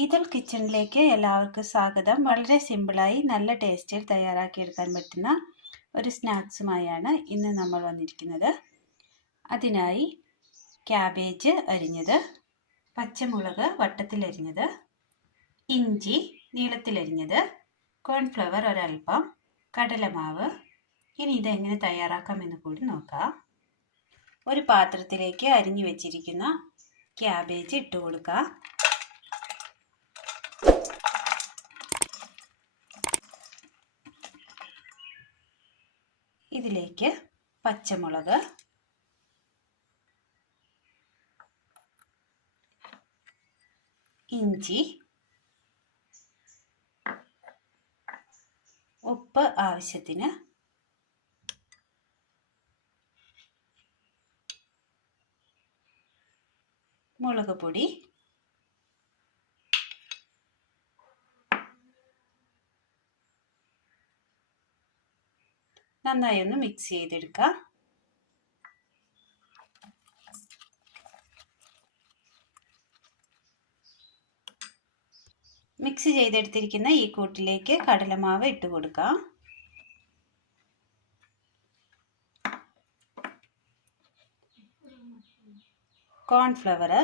Ethyl കിച്ചണിലേക്ക് എല്ലാവർക്കും സ്വാഗതം. വളരെ സിമ്പിളായി നല്ല ടേസ്റ്റിൽ തയ്യാറാക്കിയെടുക്കാൻ പറ്റുന്ന ഒരു സ്നാക്സുമായാണ് ഇന്ന് നമ്മൾ വന്നിരിക്കുന്നത്. അതിനായി ക്യാബേജ് അരിഞ്ഞത്, പച്ചമുളക് വട്ടത്തിലരിഞ്ഞത്, ഇഞ്ചി നീളത്തിലരിഞ്ഞത്, കോൺഫ്ലവർ ഒരൽപ്പം, കടലമാവ്. ഇനി ഇതെങ്ങനെ തയ്യാറാക്കാമെന്ന് കൂടി നോക്കാം. ഒരു പാത്രത്തിലേക്ക് അരിഞ്ഞു വെച്ചിരിക്കുന്ന ക്യാബേജ് ഇട്ട് കൊടുക്കാം. ഇതിലേക്ക് പച്ചമുളക്, ഇഞ്ചി, ഉപ്പ് ആവശ്യത്തിന്, മുളക് പൊടി, നന്നായി ഒന്ന് മിക്സ് ചെയ്തെടുക്കാം. മിക്സ് ചെയ്തെടുത്തിരിക്കുന്ന ഈ കൂട്ടിലേക്ക് കടലമാവ് ഇട്ട് കൊടുക്കാം. കോൺഫ്ലവർ,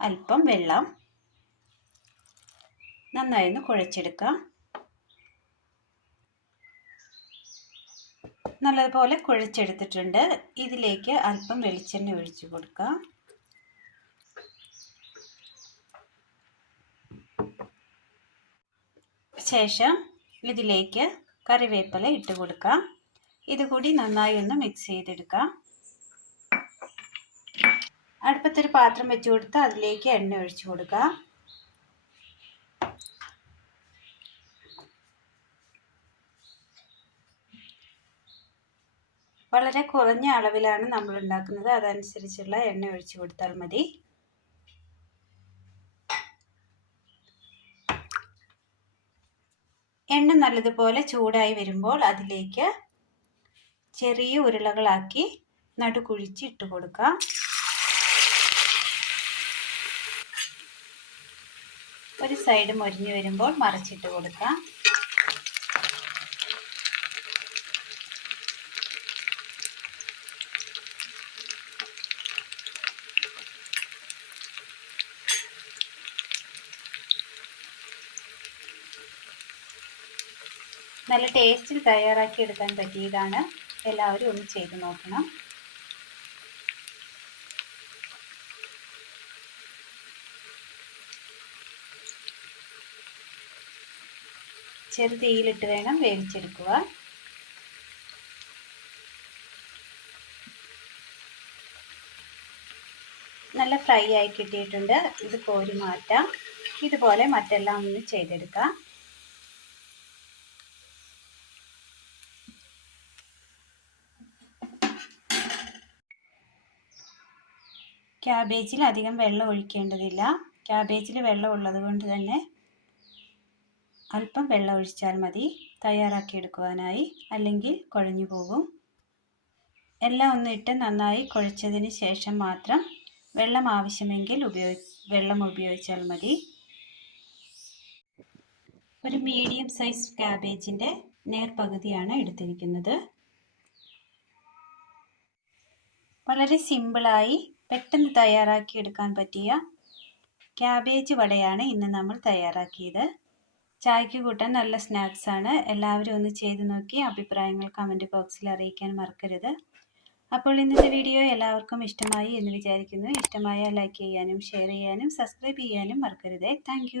അല്പം വെള്ളം, നന്നായി ഒന്ന് കുഴച്ചെടുക്കാം. നല്ലതുപോലെ കുഴച്ചെടുത്തിട്ടുണ്ട്. ഇതിലേക്ക് അല്പം വെളിച്ചെണ്ണ ഒഴിച്ചു കൊടുക്കാം. ശേഷം ഇതിലേക്ക് കറിവേപ്പില ഇട്ട് കൊടുക്കാം. ഇതുകൂടി നന്നായി ഒന്ന് മിക്സ് ചെയ്തെടുക്കാം. അടുപ്പത്തൊരു പാത്രം വെച്ച് കൊടുത്ത് അതിലേക്ക് എണ്ണ ഒഴിച്ചു കൊടുക്കാം. വളരെ കുറഞ്ഞ അളവിലാണ് നമ്മൾ ഉണ്ടാക്കുന്നത്, അതനുസരിച്ചുള്ള എണ്ണ ഒഴിച്ചു കൊടുത്താൽ മതി. എണ്ണ നല്ലതുപോലെ ചൂടായി വരുമ്പോൾ അതിലേക്ക് ചെറിയ ഉരുളകളാക്കി നടുകുഴിച്ച് ഇട്ട് കൊടുക്കാം. ഒരു സൈഡ് മൊരിഞ്ഞു വരുമ്പോൾ മറിച്ചിട്ട് കൊടുക്കാം. നല്ല ടേസ്റ്റിൽ തയ്യാറാക്കി എടുക്കാൻ പറ്റിയതാണ്. എല്ലാവരും ഒന്ന് ചെയ്ത് നോക്കണം. ചെറു തീയിലിട്ട് വേണം വേവിച്ചെടുക്കുക. നല്ല ഫ്രൈ ആയി കിട്ടിയിട്ടുണ്ട്. ഇത് കോരി മാറ്റാം. ഇതുപോലെ മറ്റെല്ലാം ഒന്ന് ചെയ്തെടുക്കാം. ക്യാബേജിൽ അധികം വെള്ളം ഒഴിക്കേണ്ടതില്ല. ക്യാബേജിൽ വെള്ളം ഉള്ളത് കൊണ്ട് തന്നെ അല്പം വെള്ളം ഒഴിച്ചാൽ മതി തയ്യാറാക്കി എടുക്കുവാനായി, അല്ലെങ്കിൽ കുഴഞ്ഞു പോകും. എല്ലാം ഒന്നിട്ട് നന്നായി കുഴച്ചതിന് ശേഷം മാത്രം വെള്ളം ആവശ്യമെങ്കിൽ വെള്ളം ഉപയോഗിച്ചാൽ മതി. ഒരു മീഡിയം സൈസ് ക്യാബേജിൻ്റെ നേർപകുതിയാണ് എടുത്തിരിക്കുന്നത്. വളരെ സിമ്പിളായി പെട്ടെന്ന് തയ്യാറാക്കി എടുക്കാൻ പറ്റിയ ക്യാബേജ് വടയാണ് ഇന്ന് നമ്മൾ തയ്യാറാക്കിയത്. ചായക്ക് കൂട്ടാൻ നല്ല സ്നാക്സാണ്. എല്ലാവരും ഒന്ന് ചെയ്ത് നോക്കി അഭിപ്രായങ്ങൾ കമൻറ്റ് ബോക്സിൽ അറിയിക്കാൻ മറക്കരുത്. അപ്പോൾ ഇന്നത്തെ വീഡിയോ എല്ലാവർക്കും ഇഷ്ടമായി എന്ന് വിചാരിക്കുന്നു. ഇഷ്ടമായാൽ ലൈക്ക് ചെയ്യാനും ഷെയർ ചെയ്യാനും സബ്സ്ക്രൈബ് ചെയ്യാനും മറക്കരുത്. താങ്ക്